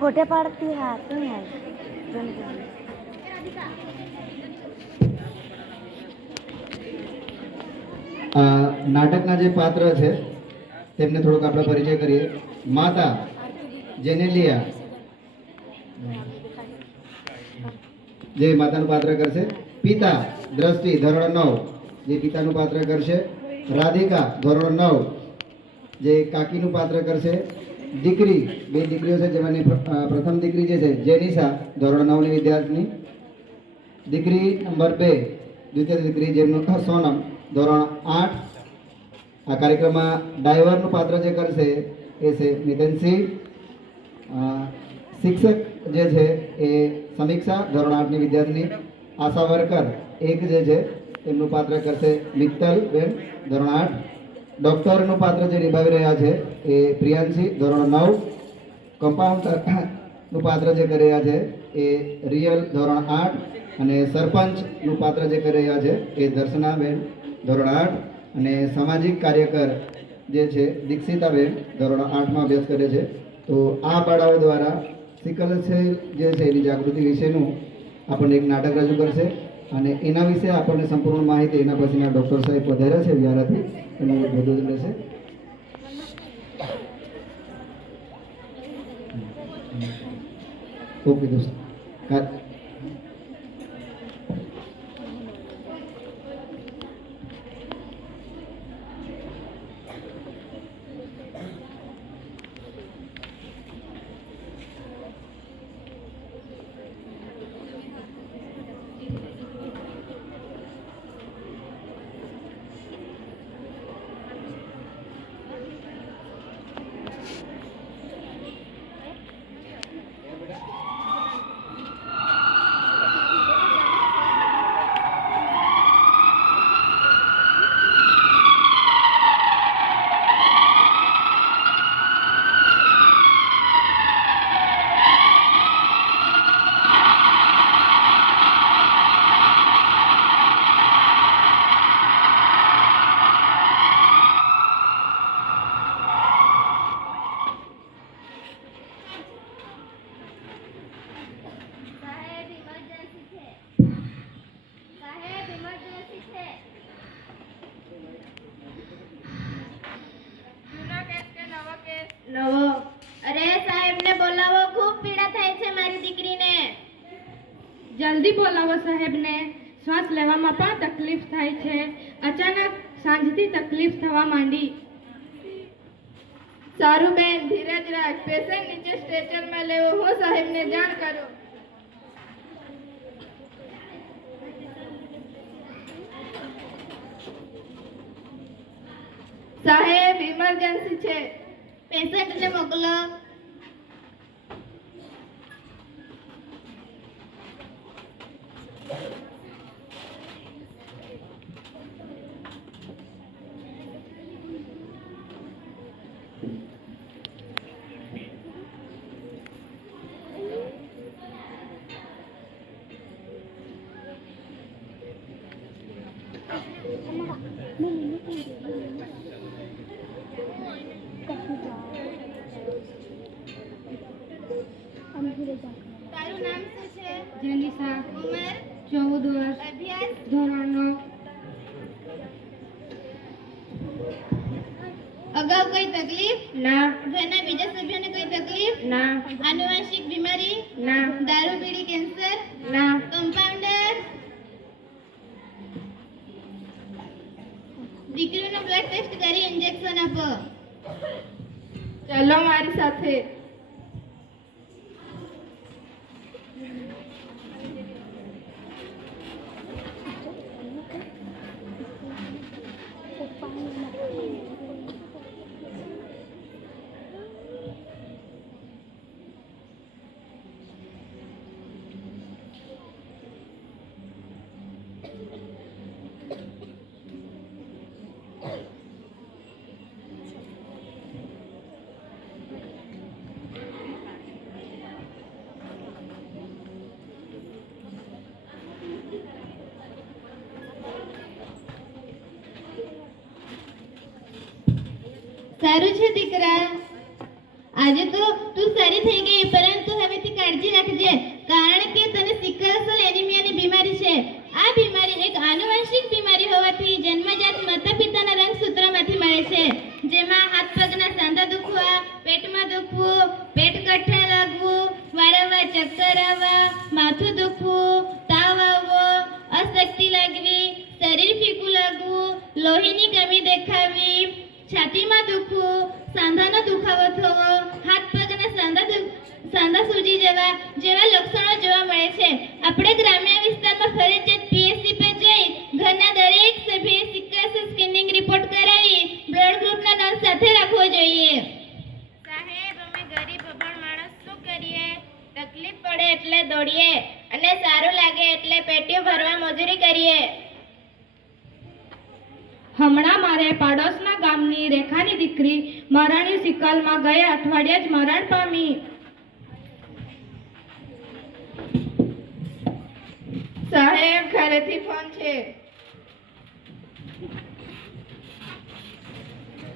फोटे पाड़ती है तो है નાટકના જે પાત્ર છે તેમને થોડોક આપણે પરિચય કરીએ. માતા જેનેલિયા, જે માતાનું પાત્ર કરશે. પિતા દ્રષ્ટિ ધોરણ 9, જે પિતાનું પાત્ર કરશે. રાધિકા ધોરણ 9, જે કાકીનું પાત્ર કરશે. દીકરી, બે દીકરીઓ છે જેમાંની પ્રથમ દીકરી જે છે જેનિશા, ધોરણ 9ની વિદ્યાર્થીની. દીકરી નંબર 2, દ્વિતીય દીકરી જેમનું સોનમ, ધોરણ 8. આ કાર્યક્રમમાં ડ્રાઈવરનું પાત્ર જે કરશે એ છે નિતિનસિંહ. શિક્ષક જે છે એ સમીક્ષા, ધોરણ 8ની વિદ્યાર્થીની. આશા વર્કર એક જે છે એમનું પાત્ર કરશે મિત્તલ બેન, ધોરણ 8. ડૉક્ટરનું પાત્ર જે નિભાવી રહ્યા છે એ પ્રિયાંશી, ધોરણ 9. કમ્પાઉન્ડરનું પાત્ર જે કરી રહ્યા છે એ રિયલ, ધોરણ 8. અને સરપંચનું પાત્ર જે કરી રહ્યા છે એ દર્શનાબેન, ધોરણ 8. અને સામાજિક કાર્યકર જે છે દીક્ષિતાબેન, ધોરણ 8માં અભ્યાસ કરે છે. તો આ બાળાઓ દ્વારા સિકલ સેલ જે છે એની જાગૃતિ વિશેનું આપણને એક નાટક રજૂ કરશે અને એના વિશે આપણને સંપૂર્ણ માહિતી એના પછીના ડૉક્ટર સાહેબ પધાર્યા છે વ્યારાથી, એનું બધું જ રહેશે. ઓકે દોસ્ત. जल्दी बोलावो साहेब ने, श्वास लेवामां पण तकलीफ थाय छे. अचानक सांजथी तकलीफ थवा मांडी. सारू बेन, धीरज राख. पेशेंट नीचे स्ट्रेचर में लेवो, हूँ साहेब ने जाण करो. साहेब इमरजेंसी छे. पेशेंट ने मोकलो. તારું નામ શું છે? જેનિશા. ઉંમર? 14 વર્ષ. અભ્યાસ? ધોરણ 9. અગાઉ કોઈ તકલીફ? ના. ઘરના બીજા સભ્યોને કોઈ તકલીફ? ના. આનુવંશિક બીમારી? ના. દારૂ બીડી કેન્સર? ના. કમ્પાઉન્ડર? દીકરીનો બ્લડ ટેસ્ટ કરી ઇન્જેક્શન આપો. ચાલો મારી સાથે. સારું છે દીકરા. આજે તો તું સારી થઈ ગઈ, પરંતુ હવેથી કાળજી રાખજે, કારણ કે તને સિકલ સેલ એનિમિયાની બીમારી છે. આ બીમારી એક આનુવંશિક બીમારી હોવાથી જન્મજાત માતા પિતાના રંગસૂત્રમાંથી મળે છે, જેમાં હાથ પગના સાંધા દુખવા, પેટમાં દુખવું, પેટ કઠણ લાગવું, વારંવાર ચક્કર આવવા, માથું દુખવું, તાવ આવવો, અશક્તિ લાગવી, શરીર ફીકું લાગવું, લોહીની કમી દેખાવી, છાતીમાં દુખવું, સાંધાનો દુખાવો થવો, હાથ પગના સાંધા સૂજી જવા જેવા લક્ષણો જોવા મળે છે. આપણે ગ્રામ્ય વિસ્તારમાં ફરજિયાત પીએચસી પર જઈ ઘરના દરેક સભ્યએ સિકલ સેલ સ્ક્રીનિંગ રિપોર્ટ કરાવી બ્લડ ગ્રુપના નોંધ સાથે રાખવો જોઈએ. સાહેબ, અમે ગરીબ અભણ માણસ શું કરીએ? તકલીફ પડે એટલે દોડીએ અને સારું લાગે એટલે પેટીઓ ભરવા મજૂરી કરીએ. હમણાં મારે પાડોશના ગામની રેખાની દીકરી મરણની સિકલમાં ગયા અઠવાડિયે જ મરણ પામી. સાહેબ, ઘરેથી ફોન છે.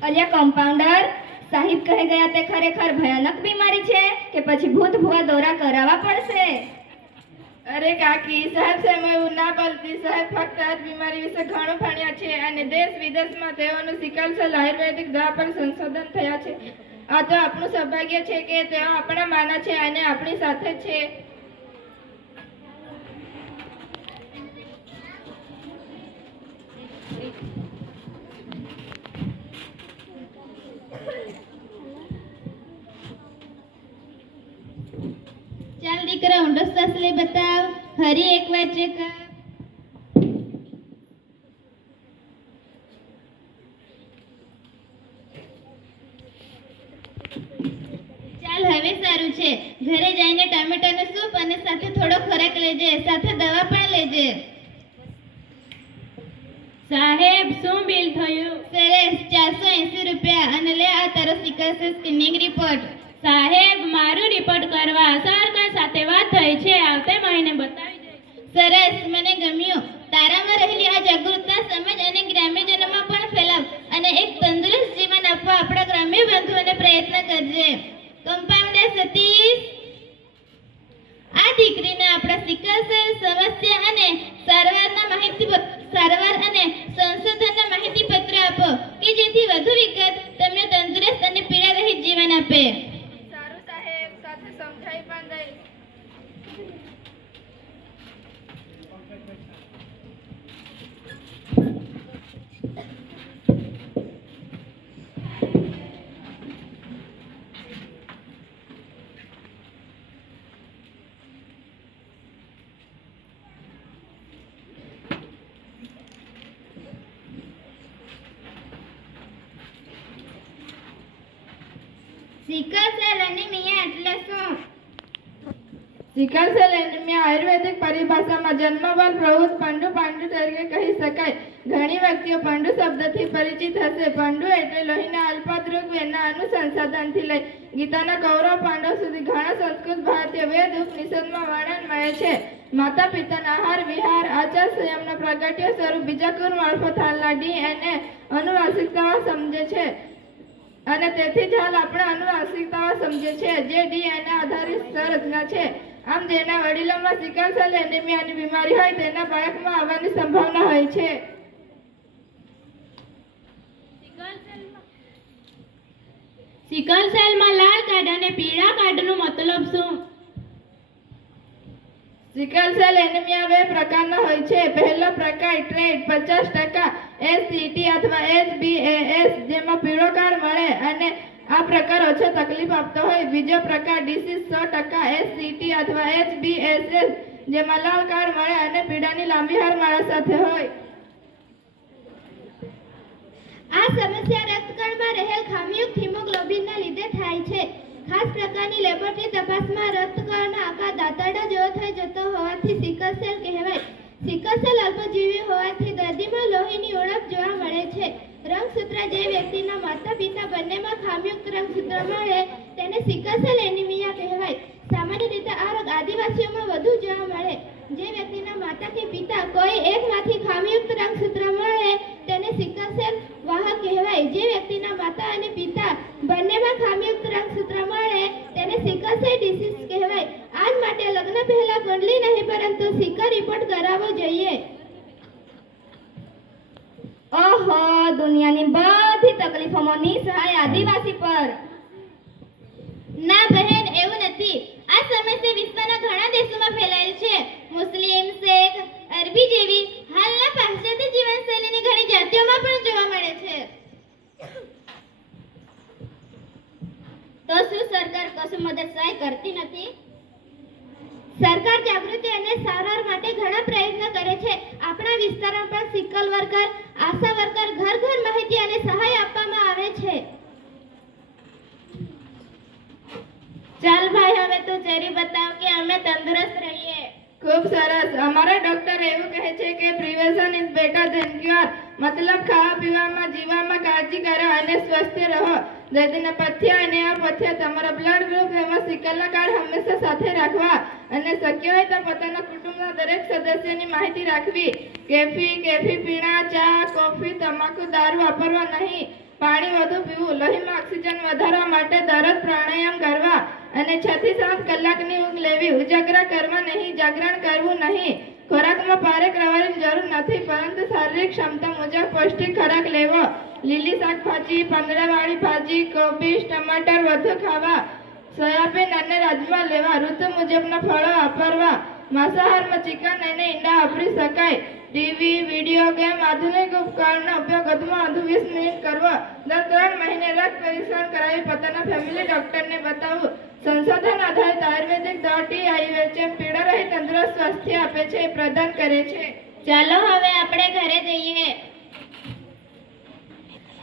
અલ્યા કમ્પાઉન્ડર, સાહેબ કહી ગયા તે ખરેખર ભયાનક બીમારી છે કે પછી ભૂત ભુવા દોરા કરાવવા પડશે? અરે કાકી, સાહેબ સાહેબ એવું ના બોલતી. સાહેબ ફક્ત આ જ બીમારી વિશે ઘણું ભણ્યા છે અને દેશ વિદેશમાં તેઓનું સિકલ સેલ આયુર્વેદિક દવા પર સંશોધન થયા છે. આ તો આપણું સૌભાગ્ય છે કે તેઓ આપણા માના છે અને આપણી સાથે છે. ચાલ દીકરા, ઊંડો શ્વાસ લઈ બતાવ. ફરી એકવાર ચેક કર. ચાલ, હવે સારું છે. ઘરે જઈને ટામેટાનો સૂપ અને સાથે થોડો ખોરાક લેજે, સાથે દવા પણ લેજે. સાહેબ, શું બિલ થયું? સરસ, 480 રૂપિયા. અને લે આ તારો સિકલ સેલ સ્ક્રીનિંગ રિપોર્ટ. સાહેબ, મારું રિપોર્ટ કરવા સરકાર સાથે વાત થઈ છે, આવતે મહિને બતાવી દઈશ. સરસ, મને ગમ્યું. તારામાં રહેલી આ જાગૃતતા સમજ અને ગ્રામ્યજનોમાં પણ ફેલાવ અને એક તંદુરસ્ત જીવન આપવા આપણા ગ્રામ્ય બંધુઓને પ્રયત્ન કરજે. કમ્પાઉન્ડર સતીશ, આ દીકરીને આપણા સિકલ સેલ સમસ્યા અને સારવાર અને સંશોધનના માહિતી પત્ર આપો કે જેથી વધુ વિગત તમને તંદુરસ્ત અને પીડા રહિત જીવન આપે. સારું સાહેબ, સાથે સમજાવી પણ દઈશ. સિકલ સેલ એનિમિયા એટલે શું? સિકલ સેલ એનિમિયા આયુર્વેદિક પરિભાષામાં જન્મવાલ પ્રવૃત્ત પાંડુ તરીકે કહી શકાય. ઘણી વ્યક્તિઓ પાંડુ શબ્દથી પરિચિત હશે. પાંડુ એટલે લોહીના અલ્પદ્રુક વેરના અનુસંધાનથી લઈ ગીતાના કૌરવ પાંડવ સુધી ઘણા સંસ્કૃત ભારતીય વેદ ઉપનિષદમાં વર્ણન મળે છે. માતા પિતાના આહાર વિહાર આચાર સંયમનો પ્રગટ્ય સ્વરૂપ બીજાકુળ મારફત હાલના ડીએનએ અનુવાંશિકતાઓ સમજે છે અને તેથી જ હાલ આપણે અનુવાંશિકતાઓ સમજે છે જે ડીએનએ આધારિત સંરચના છે. આમ જેના વડીલોમાં સિકલ સેલ એનિમિયાની બીમારી હોય તેના બાળકમાં આવવાની સંભાવના હોય છે. સિકલ સેલમાં લાલ કાર્ડ અને પીળા કાર્ડનો મતલબ શું? સિકલ સેલ એનિમિયા બે પ્રકારના હોય છે. પહેલો પ્રકાર ટ્રેડ 50% એસસીટી અથવા એચબીએએસ જેમાં પીળો કાર્ડ મળે અને આ પ્રકાર ઓછો તકલીફ આપતો હોય. બીજો પ્રકાર ડિસીઝ 100% એસસીટી અથવા એચબીએસએસ જેમાં લાલ કાર્ડ મળે અને પીડાની લાંબી હારમાળા સાથે હોય. આ સમસ્યા રક્તકણમાં રહેલ ખામીયુક્ત હિમોગ્લોબિનના લીધે થાય છે. ખાસ પ્રકારની લેબોરેટરી તપાસમાં રક્તકણનો આકાર દાંતરડા જેવો થઈ જતો હોવાથી સિકલ સેલ કહેવાય. સિકલ સેલ અલ્પજીવી હોવાથી દર્દીમાં લોહીની ઉણપ જોવા મળે છે. રંગસૂત્ર જે વ્યક્તિના માતા પિતા બંનેમાં ખામીયુક્ત રંગસૂત્ર મળે તેને સિકલ સેલ એનિમિયા કહેવાય. સામાન્ય રીતે આ રોગ આદિવાસીઓમાં વધુ જોવા મળે. જે વ્યક્તિના માતા કે પિતા કોઈ એકમાંથી ખામીયુક્ત રંગસૂત્ર મળે તેને સિકલ સેલ વાહક કહેવાય. જે વ્યક્તિના માતા અને પિતા બંનેમાં ખામીયુક્ત રંગસૂત્ર મળે પરંતુ સિકલ રિપોર્ટ કરાવવો જોઈએ. ઓહો, દુનિયાની બધી તકલીફોમાં નિસહાય આદિવાસી પર. ના બહેન, એવું નથી. આ સમસ્યા વિશ્વના ઘણા દેશોમાં ફેલાયેલ છે. મુસ્લિમ, શીખ, અરબી જેવી હાલના પાશ્ચાત્ય જીવનશૈલીની ઘણી જાતિઓમાં પણ જોવા મળે છે. તો શું સરકાર કશું મદદ સહાય કરતી નથી? સરકાર જાગૃતિ અને સારવાર માટે ઘણા પ્રયત્નો કરે છે. આપણા વિસ્તારમાં પણ સિકલ વર્કર, આશા વર્કર ઘર ઘર માહિતી અને સહાય આપવામાં આવે છે. ચાલ ભાઈ, હવે તું જરી બતાવ કે અમે તંદુરસ્ત રહીએ. ખૂબ સરસ. અમારા ડોક્ટર એવું કહે છે કે prevention is better than cure. મતલબ ખાવા પીવામાં જીવવામાં કાળજી કરો અને સ્વસ્થ રહો. દર્દીના પથ્ય અને અપથ્ય, તમારા બ્લડ ગ્રુપ એમાં સિકલના કાર્ડ હંમેશા સાથે રાખવા અને શક્ય હોય તો પોતાના કુટુંબના દરેક સદસ્યની માહિતી રાખવી. કેફી પીણા, ચા, કોફી, તમાકુ, દારૂ વાપરવા નહીં. પાણી વધુ પીવું. લોહીમાં ઓક્સિજન વધારવા માટે દરરોજ પ્રાણાયામ કરવા અને 6 થી 7 કલાકની ઊંઘ લેવી. ઉજાગરા કરવા નહીં, જાગરણ કરવું નહીં. ખોરાકમાં પારેખ રવાની જરૂર નથી, પરંતુ શારીરિક ક્ષમતા મુજબ પૌષ્ટિક ખોરાક લેવો. લીલી શાકભાજી, પાંદડાવાળી ભાજી, કોબીજ, ટમાટર વધુ ખાવા. સોયાબીન અને રાજમા લેવા. ઋતુ મુજબના ફળો વાપરવા. માંસાહારમાં ચિકન અને ઈંડા વાપરી શકાય. ટીવી, વિડીયો ગેમ, આધુનિક ઉપકરણનો ઉપયોગ વધુમાં વધુ 20 મિનિટ કરવો. દર 3 મહિને રક્ત પરીક્ષણ કરાવી પોતાના ફેમિલી ડોક્ટરને બતાવવું. સંશોધન આધારિત આયુર્વેદિક દવા TIHM પીડા રહિત તંદુરસ્ત સ્વાસ્થ્ય આપે છે, પ્રદાન કરે છે. ચાલો હવે આપણે ઘરે જઈએ.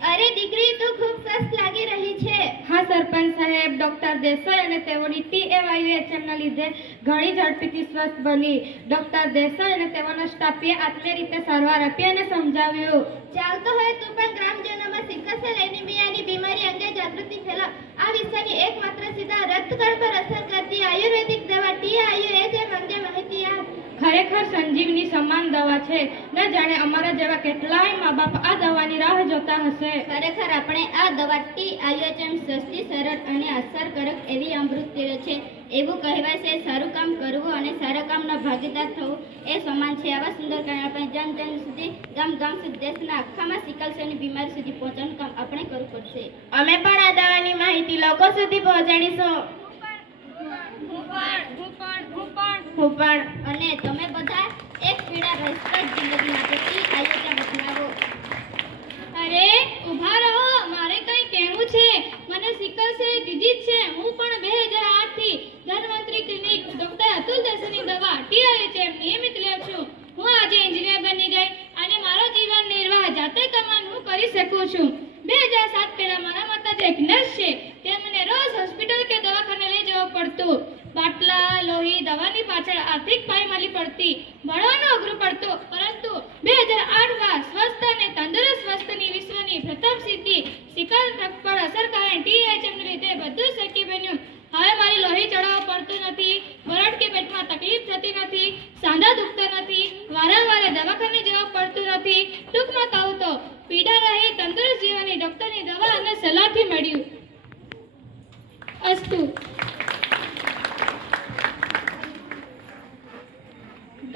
અરે દીકરી, તું ખૂબ સ્વસ્થ લાગી રહી છે. હા સરપંચ સાહેબ, ડોક્ટર દેસાઈ અને તેઓની TIHM ના લીધે ઘણી ઝડપીથી સ્વસ્થ બની. ડોક્ટર દેસાઈ અને તેઓના સ્ટાફે આત્મીય રીતે સારવાર આપી અને સમજાવ્યું. ચાલતો હોય તું પણ ગ્રામજનોમાં સિકલ સેલ એનિમિયાની બીમારી અંગે જાગૃતિ ફેલાવ. આ વિષયની એકમાત્ર સીધા રક્તકણ પર અસર કરતી આયુર્વેદિક દવા TIHM અંગે માહિતી આપ. ખરેખર સંજીવની સમાન દવા છે. ન જાણે અમારા જેવા કેટલાય મા બાપ આ દવાની રાહ જોતા હશે. ખરેખર આપણે આ દવા TIHM સસ્તી, સરળ અને અસરકારક એવી અમૃત છે. એવું કહેવાય છે, સારું કામ કરવું અને સારા કામના ભાગીદાર થવું એ સમાન છે. આવા સુંદર કાર્ય આપણે જન જન સુધી, ગામ ગામ સુધી, દેશના આખામાં સિકલ સેલની બીમારી સુધી પહોંચવાનું કામ આપણે કરવું પડશે. અમે પણ આ દવાની માહિતી લોકો સુધી પહોંચાડીશું. હું પણ. અને તમે બધા એક પીડા રસપ્રદ જિંદગી માટે TIHM અપનાવો. અરે ઊભા રહો, મારે કંઈ કહેવું છે. મને સિકલ સેલ ડિઝીઝ છે. હું પણ 2008 થી ધન્વંતરી ક્લિનિક ડોક્ટર અતુલ દેસાઈની દવા TIHM નિયમિત લઉં છું. હું આજે એન્જિનિયર બની ગઈ અને મારો જીવન નિર્વાહ જાતે કરવાનું હું કરી શકું છું. 2007 પહેલા મારા માતા જે એક નર્સ છે, તેમને રોજ હોસ્પિટલ કે દવાખાને લઈ જવું પડતું. બાટલા, લોહી, દવાની પાછળ આર્થિક પાયમાલી પડતી. ભણવાનું અઘરું પડતું. પરંતુ 2008માં સ્વસ્થ અને તંદુરસ્ત સ્વસ્થની વિશ્વની પ્રથમ સિદ્ધિ સિકલ પર અસરકારક TIHM ને લીધે બધું શક્ય બન્યું. હવે મારી લોહી ચડાવવું પડતું નથી, બરડ કે પેટમાં તકલીફ થતી નથી, સાંધા દુખતા નથી, વારંવાર દવાખાને જવું પડતું નથી. ટૂંકમાં કહું તો પીડા રહી તંદુરસ્ત જીવનની ડોક્ટરની દવા અને સલાહથી મળ્યું. અસ્તુ.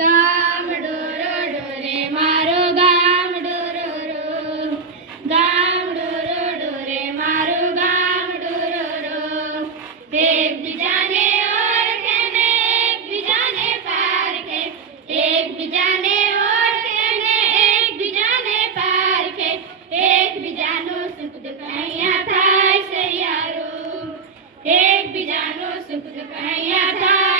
ગામડો રોડો રે મારો ગામડો રોડો, ગામડો રોડો રે મારો ગામડો રોડો. એકબીજાને ઓળખે ને એકબીજાને પારખે, એકબીજાને ઓળખે ને એકબીજાને પારખે, એકબીજાનું સુખ દુઃખ અહીંયા થાય છે યારો, એકબીજાનું સુખ દુઃખ અહીંયા થાય.